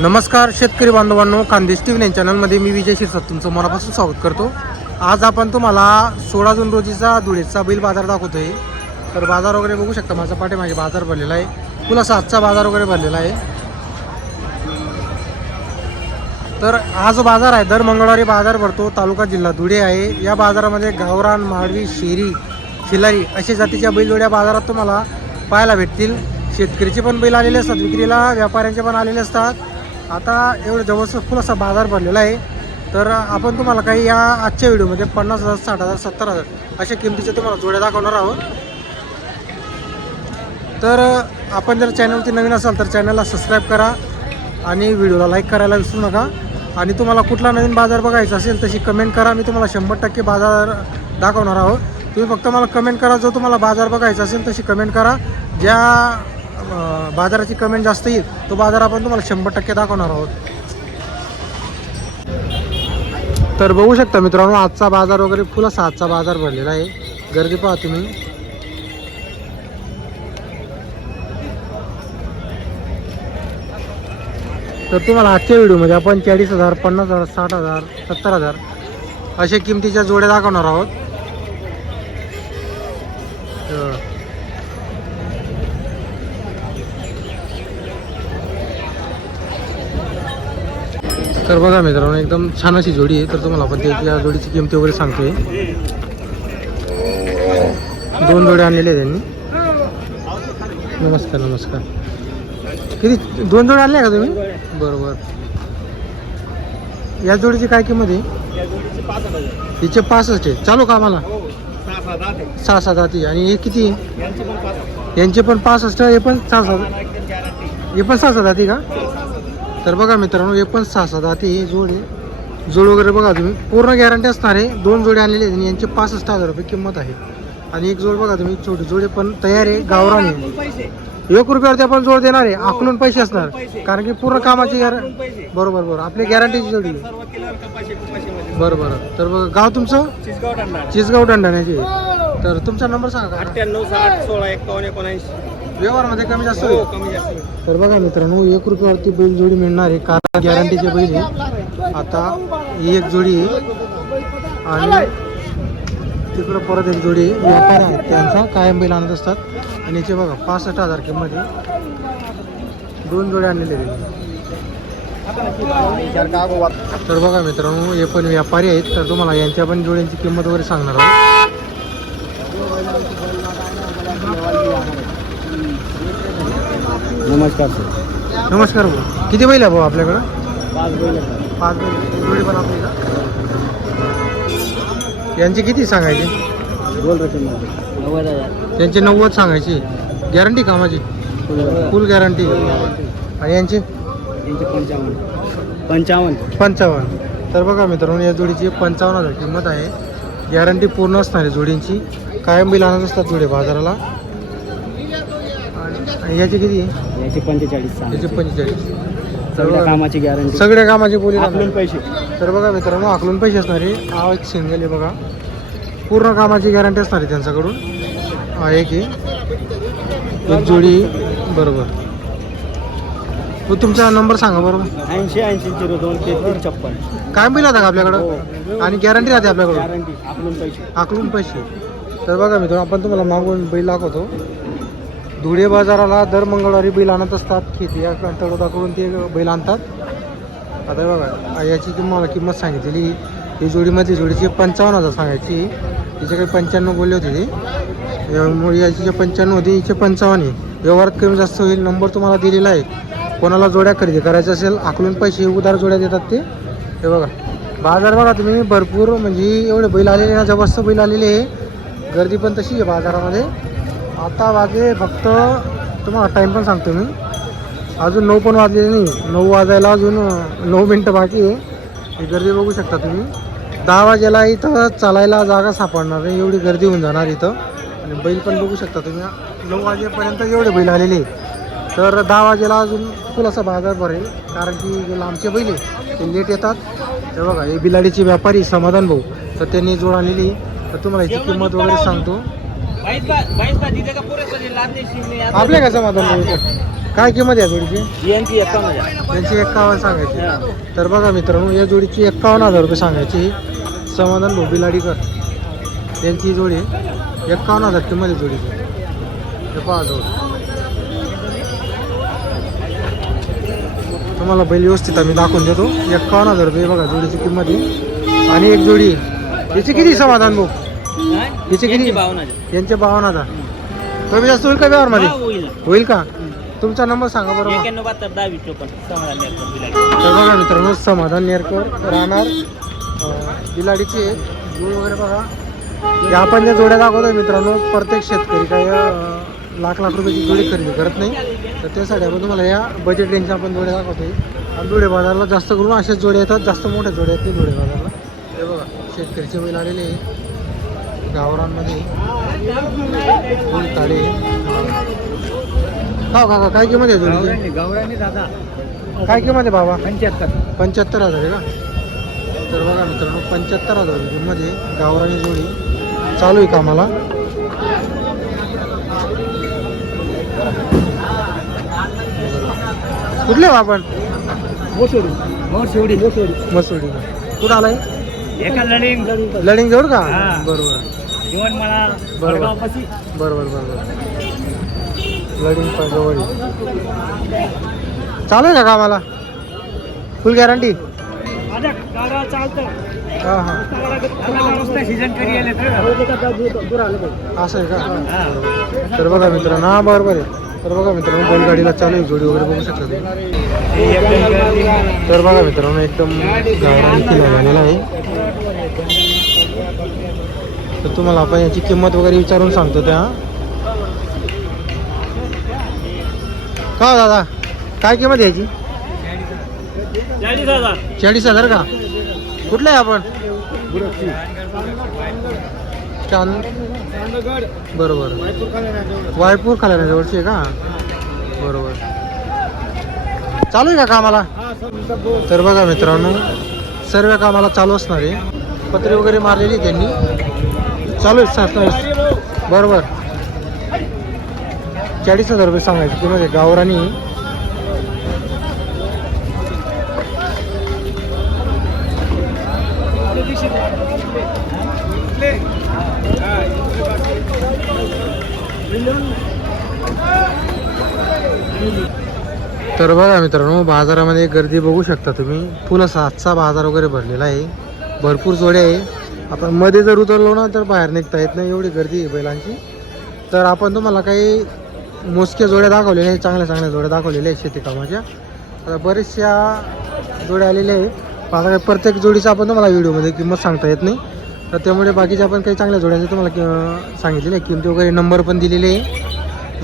नमस्कार शेतकरी बांधवांनो, खानदेश टी व्ही चॅनलमध्ये मी विजय शिरसाट तुमचं मनापासून स्वागत करतो. आज आपण तुम्हाला 16 जून रोजीचा धुळेचा बैल बाजार दाखवतोय. तर बाजार वगैरे बघू शकता, माझा पाठीमागे बाजार भरलेला आहे. फुल असा आजचा बाजार वगैरे भरलेला आहे. तर हा जो बाजार आहे दर मंगळवारी बाजार भरतो. तालुका जिल्हा धुळे आहे. या बाजारामध्ये गावरान, माळवी, शेरी, खिलारी अशा जातीच्या बैलजोड्या बाजारात तुम्हाला पाहायला भेटतील. शेतकरीचे पण बैल आलेले असतात विक्रीला, व्यापाऱ्यांचे पण आलेले असतात. आता एवढं जवळचं फुल असा बाजार भरलेला आहे. तर आपण तुम्हाला काही या आजच्या व्हिडिओमध्ये 50,000, 60,000, 70,000 अशा किमतीच्या तुम्हाला जोड्या दाखवणार आहोत. तर आपण जर चॅनलवरती नवीन असाल तर चॅनलला सबस्क्राईब करा आणि व्हिडिओला लाईक करायला विसरू नका. आणि तुम्हाला कुठला नवीन बाजार बघायचा असेल तशी कमेंट करा, मी तुम्हाला 100% बाजार दाखवणार आहोत. तुम्ही फक्त मला कमेंट करा, जो तुम्हाला बाजार बघायचा असेल तशी कमेंट करा. ज्या बाजाराची कमेंट जास्त येईल तो बाजार आपण तुम्हाला 100% दाखवणार आहोत. तर बघू शकता मित्रांनो, आजचा बाजार वगैरे फुल असा आजचा बाजार भरलेला आहे. गर्दी पहा तुम्ही. तर तुम्हाला आजच्या व्हिडिओमध्ये आपण 40,000, 50,000, 60,000, 70,000 अशा किमतीच्या जोड्या दाखवणार आहोत. तर बघा मित्रांनो, एकदम छान अशी जोडी आहे. तर तुम्हाला आपण त्या जोडीची किमती वगैरे सांगतोय. 2 जोड्या आणलेल्या आहेत त्यांनी. नमस्कार नमस्कार. किती 2 जोड्या आणल्या का तुम्ही? बरोबर. या जोडीची काय किंमत आहे? हिचे 65 आहे. चालू का आम्हाला? 6-7 जाती. आणि हे किती? यांचे पण 65. हे पण 6-7. हे पण 6-7 जाती का? तर बघा मित्रांनो, हे पण 6-7 जाती. हे जोड आहे. जोड वगैरे बघा तुम्ही, पूर्ण गॅरंटी असणार आहे. 2 जोडे आणलेले आहेत आणि यांचे 65,000 रुपये किंमत आहे. आणि एक जोड बघा तुम्ही, छोटी जोडे पण तयार आहे, गावरान आहे. 1 रुपयावरती आपण जोड देणार आहे, आखलून पैसे असणार, कारण की पूर्ण कामाची गॅरंटी. बरोबर बरोबर, आपली गॅरंटीची जोडी. बरोबर. तर बघा, गाव तुमचं? चिसगाव डंडाण्याची. तर तुमचा नंबर सांगा. 9860165179. व्यवहारमध्ये कमी जास्त हो, होईल? कमी जास्त होईल. तर बघा मित्रांनो, 1 रुपयावरती बैल जोडी मिळणार आहे, कारण गॅरंटीचे बैल आहे. आता ही एक जोडी आहे आणि तिकडं परत एक जोडी व्यापार आहे, त्यांचा कायम बैल आणत असतात. आणि याचे बघा 65,000 किंमत आहे. 2 जोड्या आणलेले आहेत. तर बघा मित्रांनो, हे पण व्यापारी आहेत. तर तुम्हाला यांच्या पण जोड्यांची किंमत वगैरे सांगणार आहोत. नमस्कार सर. नमस्कार भाऊ. किती बैल आहे भाऊ आपल्याकडं? 5 बैल. 5 बैल. जोडी पण आपली का? यांची किती सांगायची? बोल रकम 90,000. यांची 90 सांगायची. गॅरंटी कामाची? फुल गॅरंटी. आणि यांची? 55. तर बघा मित्रांनो, या जोडीची 55,000 किंमत आहे. गॅरंटी पूर्ण असणार आहे जोडींची. कायम बिल आणत असतात जोडे बाजाराला. आणि याची किती? याची 45. याची 45. सगळ्या कामाची गॅरंटी, सगळ्या कामाची बोली आखलून पैसे. तर बघा मित्रांनो, आखलून पैसे असणार आहे. हा एक सिंगल आहे बघा, पूर्ण कामाची गॅरंटी असणार आहे त्यांच्याकडून. हा एक आहे, एक जोडी. बरोबर. मग तुमचा नंबर सांगा बरोबर. 80-80-02-33-56. काय बिल राहता का आपल्याकडं? आणि गॅरंटी राहते आपल्याकडून? गॅरंटी, आखलून पैसे. आखलून पैसे. तर बघा मित्रांनो, आपण तुम्हाला मागून बैल दाखवतो. धुळे बाजाराला दर मंगळवारी बैल आणत असतात. खेती या तळोदाकडून ते बैल आणतात. आता बघा, याची तुम्हाला किंमत सांगितलेली, ही जोडीमधली जोडीची 55,000 सांगायची. तिचे काही 95 बोलले होते ते. याची जे 95 होती, हिचे 55 आहे. व्यवहारात कमी जास्त होईल. नंबर तुम्हाला दिलेला आहे. कोणाला जोड्या खरेदी करायच्या असेल, आखलून पैसे उधार जोड्या देतात ते. हे बघा बाजार बघा तुम्ही, भरपूर म्हणजे एवढे बैल आलेले ना, जबरदस्त बैल आलेले आहे. गर्दी पण तशी आहे बाजारामध्ये. आता वाजले फक्त, तुम्हाला टाईम पण सांगतो मी, अजून 9 पण वाजलेले नाही. 9 वाजायला अजून 9 मिनटं बाकी आहे. ही गर्दी बघू शकता तुम्ही. 10 वाजेला इथं चालायला जागा सापडणार नाही, एवढी गर्दी होऊन जाणार इथं. आणि बैल पण बघू शकता तुम्ही, 9 वाजेपर्यंत एवढे बैल आलेले. तर 10 वाजेला अजून फुल असा बाजार भरेल, कारण की जे लांबचे बैल आहे ते लेट येतात. हे बघा, हे बिलाडीचे व्यापारी समाधान भाऊ, तर त्यांनी जोड आलेली. तर तुम्हाला याची किंमत वगैरे सांगतो. आपले का समाधान भाऊ? काय किंमत आहे जोडीची? यांची 51,000. त्यांची 51 सांगायची. तर बघा मित्रांनो, या जोडीची 51,000 रुपये सांगायची. समाधान भाऊ बिलाडीकर यांची जोडी 51,000 किंमत आहे जोडीची. हे पहा जोड. तुम्हाला बैल व्यवस्थित आम्ही दाखवून देतो. 51,000 रुपये बघा जोडीची किंमत आहे. आणि एक जोडी याची किती समाधान भाऊ? याची किती? 52,000. यांचे 52,000. कमी जास्त होईल का व्यवहारमध्ये? होईल का? तुमचा नंबर सांगा बरं मग. 91,72,24. तर बघा मित्रांनो, समाधान नेरकर राहणार बिलाडीचे जोड वगैरे बघा. या आपण ज्या जोड्या दाखवतोय मित्रांनो, प्रत्येक शेतकरी काही लाख रुपयाची जोडी खरेदी करत नाही. तर त्यासाठी आपण तुम्हाला या बजेट रेंजच्या आपण जोड्या दाखवतोय. आणि धुळे बाजारला जास्त करून अशाच जोड्या येतात, जास्त मोठ्या जोड्या येतात धुळे बाजारला. हे बघा शेतकरीचे बैल आलेले आहे गावरांमध्ये. ताडे का काय किंमत आहे जोडीची? गावरानी दादा काय किंमत आहे बाबा? 75. 75,000 आहे का? तर बघा मित्रांनो, 75,000 रुपयेमध्ये गावरानी जोडी चालू आहे कामाला. कुठले हो आपण? मोसोडी. मसुडी. कुठं आलाय? एका लडिंग जोड का? हा. बरोबर मला बरोबर. लडिंग पण जवळ आहे. चालू आहे का कामाला? फुल गॅरंटी? चालतं. हां हां सीजन कधी आले असं आहे का? बरोबर. तर बघा मित्रांनो, हा बरोबर आहे. तर बघा मित्रांनो, बैलगाडीला चालू आहे जोडी वगैरे बघू शकता तुम्ही. तर बघा मित्रांनो, एकदम गावरानी किल्ला झालेला आहे. तर तुम्हाला आपण याची किंमत वगैरे विचारून सांगतो त्या. का हो दादा, काय किंमत आहे याची? 40,000 का? कुठलं आहे आपण? बरोबर. वायपूर खाल्याजवळची आहे का? बरोबर. चालू आहे का कामाला? तर बघा मित्रांनो, सर्व कामाला चालू असणार आहे. पत्रे वगैरे मारलेली त्यांनी चालू आहे. बरोबर. 40,000 रुपये सांगायचे किंमत आहे गावरानी. तर बघा मित्रांनो, बाजारामध्ये गर्दी बघू शकता तुम्ही. फुल असा आजचा बाजार वगैरे भरलेला आहे. भरपूर जोड्या आहे. आपण मध्ये जर उतरलो ना तर बाहेर निघता येत नाही, एवढी गर्दी आहे बैलांची. तर आपण तुम्हाला काही मोजक्या जोड्या दाखवलेल्या आहेत, चांगल्या जोड्या दाखवलेल्या आहेत शेती कामाच्या. आता बरेचशा जोड्या आलेल्या आहेत. आता काही प्रत्येक जोडीचा आपण तुम्हाला व्हिडिओमध्ये किंमत सांगता येत नाही. तर त्यामुळे बाकीच्या आपण काही चांगल्या जोड्यांचे तुम्हाला सांगितलेले आहे. किमती वगैरे नंबर पण दिलेले आहे.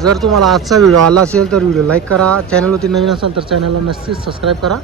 जर तुम्हाला आजचा व्हिडिओ आला असेल तर व्हिडिओ लाईक करा. चॅनलवरती नवीन असाल तर चॅनलला नक्कीच सबस्क्राईब करा.